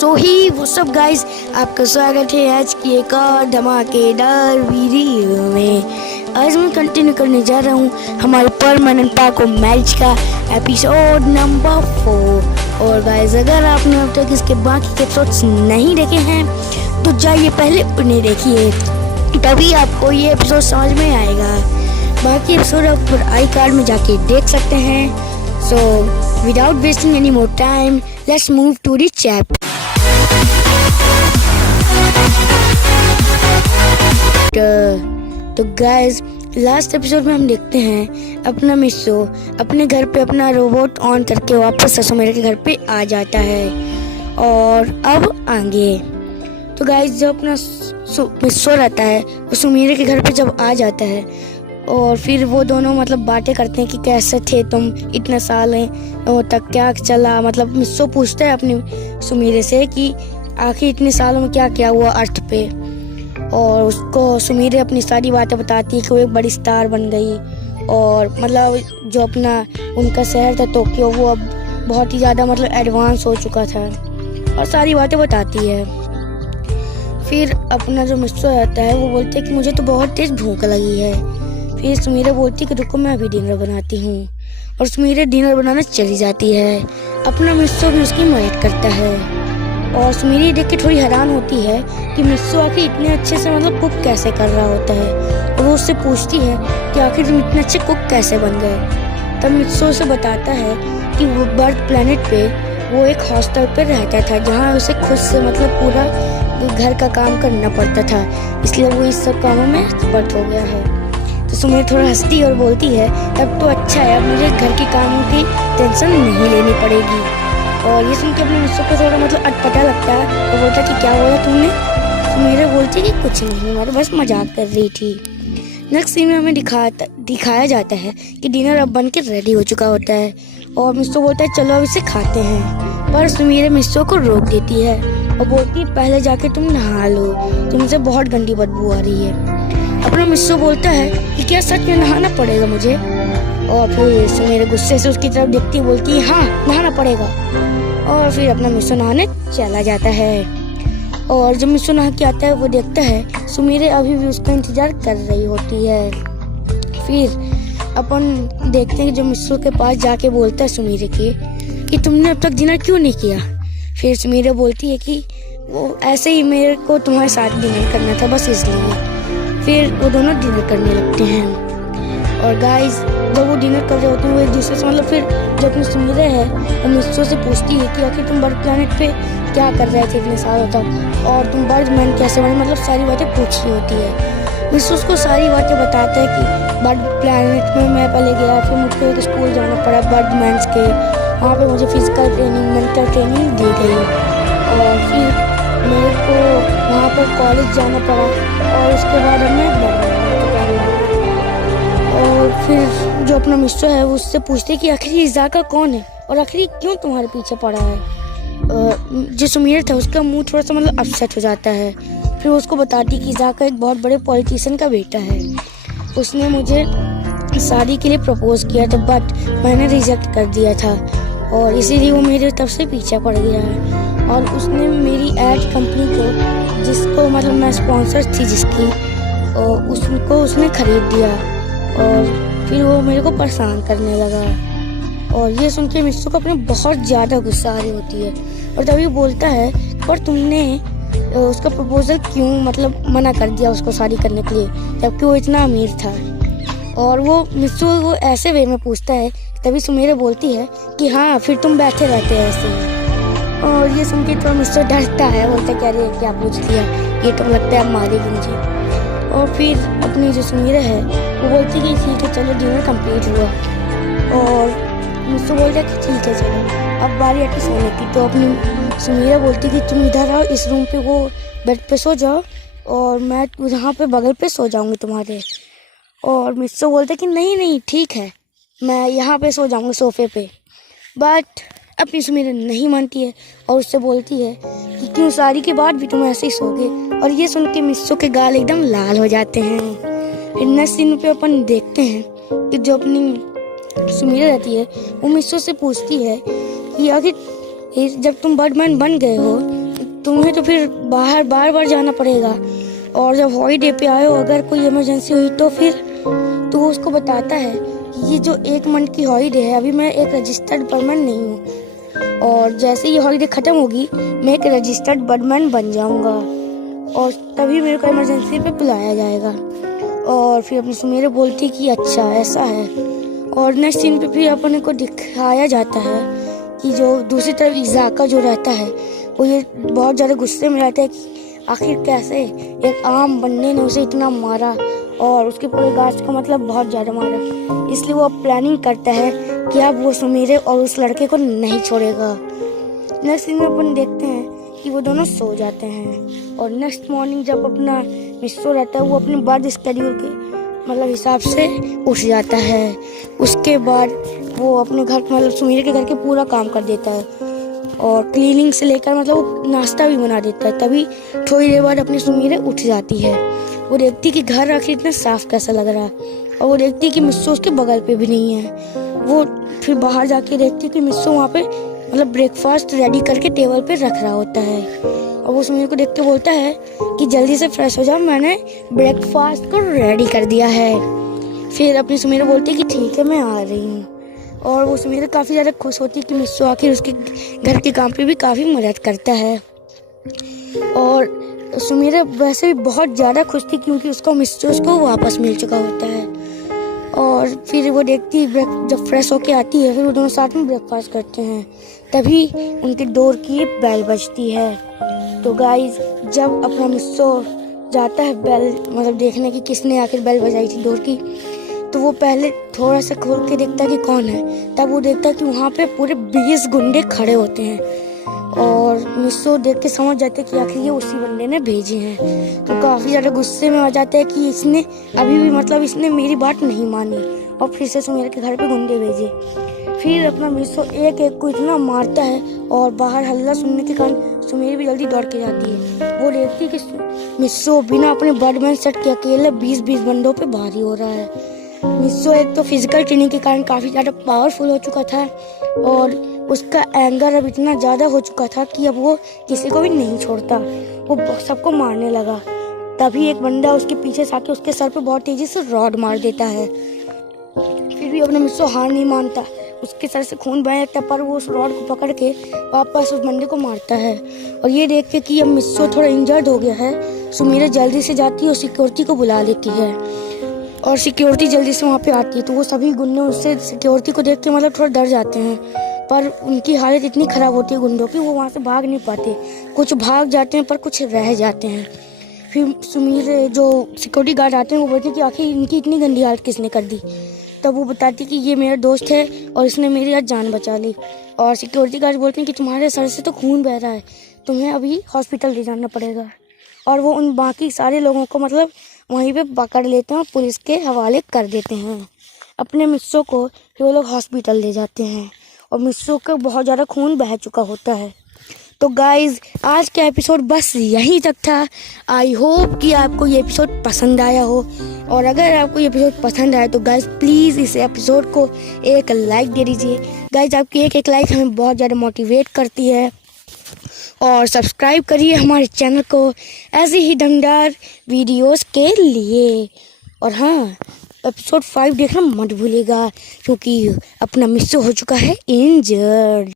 सो ही वो सब गाइस, आपका स्वागत है आज की एक और धमाकेदार वीडियो में। आज मैं कंटिन्यू करने जा रहा हूँ हमारे परमानेंट पाको मैच का एपिसोड नंबर 4। और गाइस, अगर आपने अब तक इसके बाकी के एपिसोड्स नहीं देखे हैं तो जाइए पहले उन्हें देखिए, तभी आपको ये एपिसोड समझ में आएगा। बाकी एपिसोड आप ऊपर आई कार्ड में जाके देख सकते हैं। So without wasting any more time, let's move to the chapter. तो गाइस, लास्ट एपिसोड में हम देखते हैं अपना मिस्सो अपने घर पे अपना रोबोट ऑन करके वापस ससुमेरा के घर पे आ जाता है। और अब आगे तो गाइस, जब अपना मिस्सो रहता है वो सुमेरा के घर पे जब आ जाता है और फिर वो दोनों मतलब बातें करते हैं कि कैसे थे तुम इतने साल तक, क्या चला। मतलब मिस्सो पूछता है अपनी सुमेरा से कि आखिर इतने सालों में क्या क्या हुआ अर्थ पे। और उसको सुमेरा अपनी सारी बातें बताती है कि वो एक बड़ी स्टार बन गई और मतलब जो अपना उनका शहर था टोक्यो, वो अब बहुत ही ज़्यादा मतलब एडवांस हो चुका था और सारी बातें बताती है। फिर अपना जो मिस्सो रहता है वो बोलते हैं कि मुझे तो बहुत तेज़ भूख लगी है। फिर सुमेरा बोलती है कि रुको मैं अभी डिनर बनाती हूँ, और सुमेरा डिनर बनाना चली जाती है। अपना मिस्सो भी उसकी मदद करता है और सुमेरा देख के थोड़ी हैरान होती है कि मिस्सो आखिर इतने अच्छे से मतलब कुक कैसे कर रहा होता है। और वो उससे पूछती है कि आखिर तुम इतने अच्छे कुक कैसे बन गए। तब मिस्सो उसे बताता है कि वो बर्थ प्लेनेट पे वो एक हॉस्टल पे रहता था जहाँ उसे खुद से मतलब पूरा घर का काम करना पड़ता था, इसलिए वो इस सब कामों में एक्सपर्ट हो गया है। तो सुमेरा थोड़ा हंसती और बोलती है तब तो अच्छा है, अब मुझे घर के कामों की टेंशन नहीं लेनी पड़ेगी। और ये सुन के अपने मिस्सो को थोड़ा मतलब अटपटा लगता है। वो बोलता कि क्या बोला तुमने। सुमेरा बोलती कि कुछ नहीं, मैं तो बस मजाक कर रही थी। नेक्स्ट सीन में हमें दिखाया जाता है कि डिनर अब बन के रेडी हो चुका होता है और मिस्सो बोलता है चलो अब इसे खाते हैं। पर सुमेरा मिस्सो को रोक देती है और बोलती है पहले जाके तुम नहा लो, तुमसे बहुत गंदी बदबू आ रही है। अपना मिस्सो बोलता है कि क्या सच में नहाना पड़ेगा मुझे। और फिर सुमेरा गुस्से से उसकी तरफ देखती बोलती है हाँ नहाना पड़ेगा। और फिर अपना मिस्सो नहाने चला जाता है। और जब मिस्सो नहा के आता है वो देखता है सुमेरा अभी भी उसका इंतजार कर रही होती है। फिर अपन देखते हैं कि जो मिस्सो के पास जाके बोलता है सुमेरा के कि तुमने अब तक डिनर क्यों नहीं किया। फिर सुमेरा बोलती है कि वो ऐसे ही मेरे को तुम्हारे साथ डिनर करना था बस इसलिए। फिर वो दोनों डिनर करने लगते हैं। और गाइस, जब वो डिनर कर रहे होते हैं वो एक दूसरे से मतलब फिर जो अपनी सुमेरा है वो मिस्सो से पूछती है कि आखिर तुम बर्ड प्लेनेट पे क्या कर रहे थे इतने सालों तक और तुम बर्ड मैन कैसे बने, मतलब सारी बातें पूछी होती है। मिस्सो उसको सारी बातें बताता है कि बर्ड प्लेनेट में मैं पहले गया, फिर मुझको एक स्कूल जाना पड़ा बर्ड मैन्स के, वहाँ पे मुझे फिजिकल ट्रेनिंग मेंटल ट्रेनिंग दी गई और फिर मेरे को वहाँ पर कॉलेज जाना पड़ा और उसके बाद हमें बर्ड। और फिर जो अपना मिस्सो है वो उससे पूछते कि आखिर ये इज़ाका कौन है और आखिर क्यों तुम्हारे पीछे पड़ा है। जो सुमेरा था उसका मुंह थोड़ा सा मतलब अपसेट हो जाता है। फिर उसको बताती कि इज़ाका एक बहुत बड़े पॉलिटिशियन का बेटा है, उसने मुझे शादी के लिए प्रपोज किया था बट मैंने रिजेक्ट कर दिया था और इसीलिए वो मेरे तरफ से पीछे पड़ गया है। और उसने मेरी एड कंपनी को, जिसको मतलब मैं स्पॉन्सर थी जिसकी, और उसको उसने खरीद दिया और फिर वो मेरे को परेशान करने लगा। और ये सुन के मिस्सो को अपने बहुत ज़्यादा गुस्सा आ रही होती है और तभी बोलता है पर तुमने उसका प्रपोजल क्यों मतलब मना कर दिया उसको शादी करने के लिए जबकि वो इतना अमीर था। और वो मिस्सो वो ऐसे वे में पूछता है, तभी सुमेरा बोलती है कि हाँ फिर तुम बैठे रहते हैं ऐसे। और ये सुन के तो मिस्सो डरता है, बोलता है क्या पूछ लिया, ये तो लगता है मारेगी मुझे। और फिर अपनी जो सुमेरा है वो बोलती कि ठीक है चलो डिनर कंप्लीट हुआ। और मिस्सो बोलता है कि ठीक है चलो अब बारी आती सोने की। तो अपनी सुमेरा बोलती कि तुम इधर आओ, इस रूम पे वो बेड पे सो जाओ और मैं यहाँ पे बगल पे सो जाऊँगी तुम्हारे। और मिस्सो बोलता कि नहीं ठीक है, मैं यहाँ पे सो जाऊँगी सोफे पे। बट अपनी सुमेरा नहीं मानती है और उससे बोलती है कि क्यों शादी के बाद भी तुम ऐसे ही सोगे। और ये सुन के मिस्सो के गाल एकदम लाल हो जाते हैं। फिर नेक्स्ट सीन पे अपन देखते हैं कि जो अपनी सुमेरा रहती है वो मिस्सो से पूछती है कि आखिर जब तुम बर्डमैन बन गए हो तुम्हें तो फिर बाहर बार बार जाना पड़ेगा, और जब हॉलीडे पे आए हो अगर कोई इमरजेंसी हुई तो फिर तो वो उसको बताता है कि ये जो 1 मंथ की हॉलीडे है, अभी मैं एक रजिस्टर्ड बर्डमैन नहीं हूँ, और जैसे ये हॉलीडे ख़त्म होगी मैं एक रजिस्टर्ड बर्डमैन बन जाऊँगा, और तभी मेरे को इमरजेंसी पे बुलाया जाएगा। और फिर अपनी सुमेरा बोलती कि अच्छा ऐसा है। और नेक्स्ट सीन पे फिर अपने को दिखाया जाता है कि जो दूसरी तरफ इज़ाका जो रहता है वो ये बहुत ज़्यादा गुस्से में रहता है कि आखिर कैसे एक आम बंदे ने उसे इतना मारा और उसके पूरे गाछ को मतलब बहुत ज़्यादा मारा। इसलिए वो अब प्लानिंग करता है कि अब वो सुमेरे और उस लड़के को नहीं छोड़ेगा। नेक्स्ट सीन में अपन देखते हैं कि वो दोनों सो जाते हैं, और नेक्स्ट मॉर्निंग जब अपना मिस्सो रहता है वो अपने बर्थ स्केड्यूल के मतलब हिसाब से उठ जाता है। उसके बाद वो अपने घर मतलब सुमेरे के घर के पूरा काम कर देता है, और क्लीनिंग से लेकर मतलब वो नाश्ता भी बना देता है। तभी थोड़ी देर बाद अपनी सुमेरे उठ जाती है। वो देखती कि घर आखिर इतना साफ कैसा लग रहा है, और वो देखती कि मिस्सो उसके बगल पे भी नहीं है। वो फिर बाहर जाके देखती कि मिस्सो वहाँ पे मतलब ब्रेकफास्ट रेडी करके टेबल पे रख रहा होता है, और वो सुमेरा को देख के बोलता है कि जल्दी से फ्रेश हो जाओ, मैंने ब्रेकफास्ट को रेडी कर दिया है। फिर अपनी सुमेरा बोलती है कि ठीक है मैं आ रही हूँ, और वो सुमेरा काफ़ी ज़्यादा खुश होती है कि मिस्सो आखिर उसके घर के काम पे भी काफ़ी मदद करता है। और सुमेरा वैसे भी बहुत ज़्यादा खुश थी क्योंकि उसको मिस्सो उसको वापस मिल चुका होता है। और फिर वो देखती जब फ्रेश होके आती है फिर वो दोनों साथ में ब्रेकफास्ट करते हैं। तभी उनके डोर की बेल बजती है। तो गाइज जब अपना मिस्सो जाता है बेल मतलब देखने की किसने आखिर बेल बजाई थी डोर की, तो वो पहले थोड़ा सा खोल के देखता है कि कौन है। तब वो देखता है कि वहाँ पे पूरे 20 गुंडे खड़े होते हैं, और मिस्सो देख के समझ जाते हैं कि आखिर ये उसी बंदे ने भेजे हैं। तो काफ़ी ज़्यादा गुस्से में आ जाता है कि इसने अभी भी मतलब इसने मेरी बात नहीं मानी, और फिर से सुमेरा के घर पे गुंडे भेजे। फिर अपना मिस्सो एक एक को इतना मारता है, और बाहर हल्ला सुनने के कारण सुमेरा भी जल्दी दौड़ के जाती है। वो देखती है कि मिस्सो बिना अपने बर्डमैन सेट के अकेले 20 बंदों पे भारी हो रहा है। मिस्सो एक तो फिजिकल ट्रेनिंग के कारण काफ़ी ज़्यादा पावरफुल हो चुका था, और उसका एंगर अब इतना ज़्यादा हो चुका था कि अब वो किसी को भी नहीं छोड़ता, वो सबको मारने लगा। तभी एक बंदा उसके पीछे से आके उसके सर पे बहुत तेज़ी से रॉड मार देता है। फिर भी अपना मिस्सो हार नहीं मानता, उसके सर से खून बहने लगता है, पर वो उस रॉड को पकड़ के वापस उस बंदे को मारता है। और ये देख के कि अब मिस्सो थोड़ा इंजर्ड हो गया है, सुमेरा जल्दी से जाती है और सिक्योरिटी को बुला लेती है, और सिक्योरिटी जल्दी से वहाँ पे आती है। तो वो सभी गुंडे उससे सिक्योरिटी को देख के मतलब थोड़ा डर जाते हैं, पर उनकी हालत इतनी ख़राब होती है गुंडों की, वो वहाँ से भाग नहीं पाते। कुछ भाग जाते हैं पर कुछ रह जाते हैं। फिर सुमेरा जो सिक्योरिटी गार्ड आते हैं वो बोलते हैं कि आखिर इनकी इतनी गंदी हालत किसने कर दी। तब वो बताती कि ये मेरा दोस्त है और इसने मेरी आज जान बचा ली। और सिक्योरिटी गार्ड बोलते हैं कि तुम्हारे सर से तो खून बह रहा है, तुम्हें अभी हॉस्पिटल ले जाना पड़ेगा। और वो उन बाकी सारे लोगों को मतलब वहीं पे पकड़ लेते हैं और पुलिस के हवाले कर देते हैं। अपने मिस्सो को वो लोग हॉस्पिटल ले जाते हैं, और मिस्सो का बहुत ज़्यादा खून बह चुका होता है। तो गाइज़ आज का एपिसोड बस यहीं तक था। आई होप कि आपको ये एपिसोड पसंद आया हो, और अगर आपको ये एपिसोड पसंद आया तो गाइज़ प्लीज़ इस एपिसोड को एक लाइक दे दीजिए। गाइज़ आपकी एक लाइक हमें बहुत ज़्यादा मोटिवेट करती है, और सब्सक्राइब करिए हमारे चैनल को ऐसे ही दमदार वीडियोस के लिए। और हाँ, एपिसोड 5 देखना मत भूलिएगा क्योंकि अपना मिस्सो हो चुका है इंजर्ड।